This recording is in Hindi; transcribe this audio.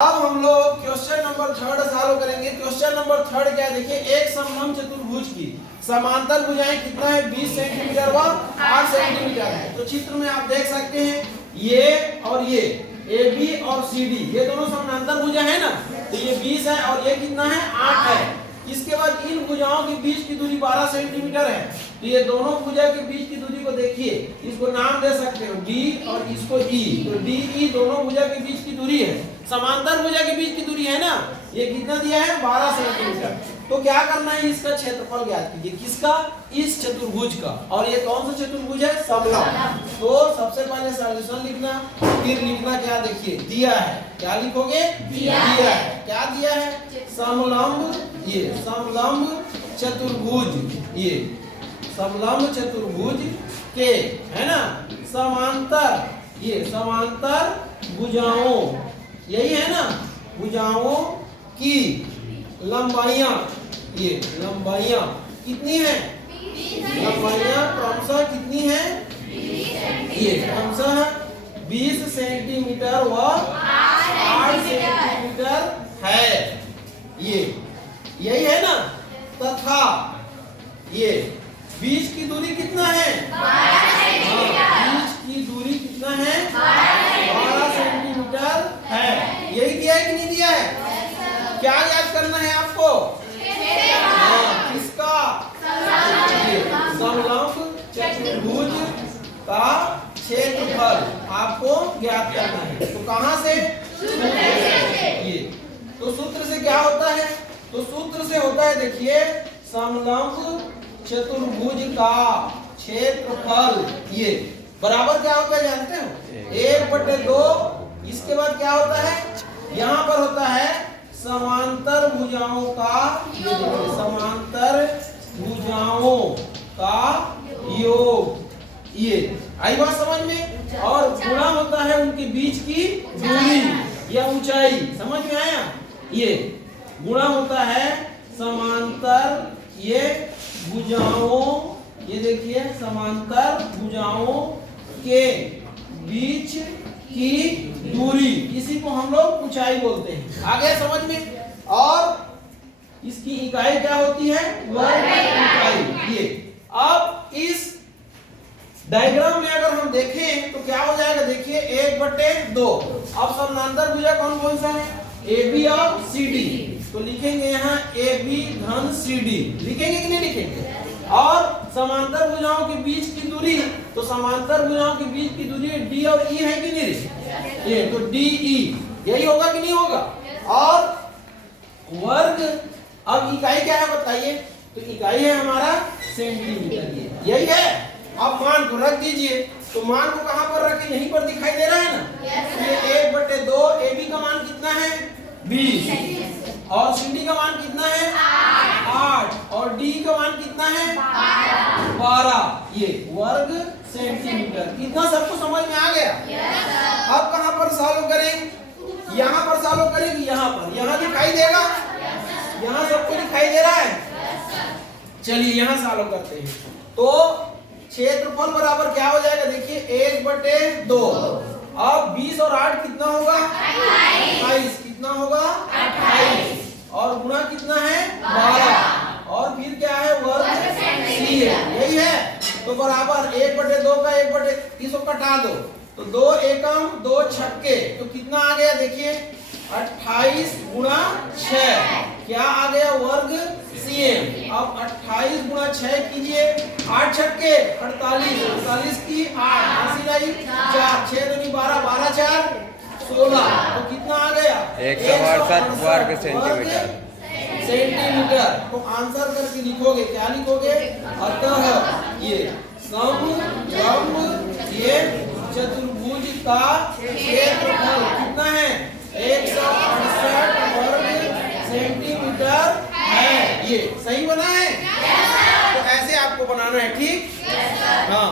अब हम लोग क्वेश्चन नंबर 3 सॉल्व करेंगे। क्वेश्चन नंबर 3 क्या है देखिए, एक समलंब चतुर्भुज की समांतर भुजाएं कितना है 20 सेंटीमीटर व 8 सेंटीमीटर है। तो चित्र में आप देख सकते हैं ये और ये AB और CD ये दोनों समांतर भुजा है ना, तो ये 20 है और ये कितना है 8 है। इसके बाद इन भुजाओं के बीच की दूरी 12 सेंटीमीटर है। तो ये दोनों भुजा के बीच की दूरी को देखिए, इसको नाम दे सकते हो D और इसको E। तो DE दोनों भुजा के बीच की दूरी है, समांतर भुजा के बीच की दूरी है ना, ये कितना दिया है 12 सेंटीमीटर। तो क्या करना है, इसका क्षेत्रफल ज्ञात कीजिए। किसका? इस चतुर्भुज का। और ये कौन सा चतुर्भुज है? समलंब। तो सबसे पहले सॉल्यूशन लिखना, फिर लिखना क्या देखिए दिया है, क्या लिखोगे दिया है। क्या दिया है? समलंब, ये समलंब चतुर्भुज, ये समलंब चतुर्भुज के है ना समांतर, ये समांतर भुजाओं, यही है ना, भुजाओं की लंबाइयां, ये लंबाइयां कितनी है? लंबाइयां क्रमशः कितनी है? ये क्रमशः 20 सेंटीमीटर व 8 सेंटीमीटर है। ये यही है ना, तथा ये बीच की दूरी कितना है? बीच की दूरी कितना है? 12 सेंटीमीटर है। यही दिया है कि नहीं दिया है? क्या याद करना है आपको? किसका? समलंब चतुर्भुज का क्षेत्रफल आपको ज्ञात करना है। तो कहां से? ये तो सूत्र से क्या होता है? तो सूत्र से होता है देखिए, समलंब चतुर्भुज का क्षेत्रफल ये बराबर क्या होता है जानते हो? 1/2। इसके बाद क्या होता है? यहाँ पर होता है समांतर भुजाओं का, समांतर भुजाओं का योग। ये आई बात समझ में? और गुणा होता है उनके बीच की दूरी या ऊंचाई। समझ में आया? ये गुणा होता है समांतर ये भुजाओं, ये देखिए समांतर भुजाओं के बीच की दूरी, इसी को हम लोग ऊंचाई बोलते हैं। आ गया समझ में? और इसकी इकाई क्या होती है? वर्ग इकाई। ये अब इस डायग्राम में अगर हम देखें तो क्या हो जाएगा देखिए, 1/2। अब समांतर भुजा कौन कौन सा है? AB और CD। तो लिखेंगे यहाँ AB धन CD, लिखेंगे कि नहीं लिखेंगे? और समांतर भुजाओं के बीच की दूरी, तो समांतर भुजाओं के बीच की दूरी D और E है कि नहीं? ये तो DE यही होगा कि नहीं होगा? और वर्ग, अब इकाई क्या है बताइए? तो इकाई है हमारा सेंटीमीटर, यही है। अब मान को रख दीजिए, तो मान को कहां पर रखें? यहीं पर दिखाई दे रहा है ना। ये 1/2, AB का मान कितना है 20 और CD का मान कितना है 8 और D का मान कितना है 12। ये वर्ग सेंटीमीटर। कितना सबको समझ में आ गया? अब कहां पर सॉल्व करें? यहाँ पर सॉल्व करेंगे, यहाँ पर, यहाँ दिखाई देगा, यहाँ सबको दिखाई दे रहा है। चलिए यहाँ सॉल्व करते हैं। तो क्षेत्रफल बराबर क्या हो जाएगा देखिए, 1/2। अब 20 और 8 कितना होगा? 28। कितना होगा? 28। और गुणा कितना है? 12। और फिर क्या है? वर्ग C है, यही है। तो बराबर 1/2 का 1/, इसको कटा दो, तो 2 एकम 2 छक्के, तो कितना आ गया देखिए 28 गुणा 6, क्या आ गया? वर्ग CM। अब 28 गुणा 6 कीजिए, 8 छक्के 48, 48 की 8, 80 4, 6 दूनी 12, 12 4 16। तो कितना आ गया? 168 वर्ग सेंटीमीटर। तो आंसर करके लिखोगे, क्या लिखोगे? अतः ये समलंब ये चतुर्भुज का क्षेत्रफल कितना है?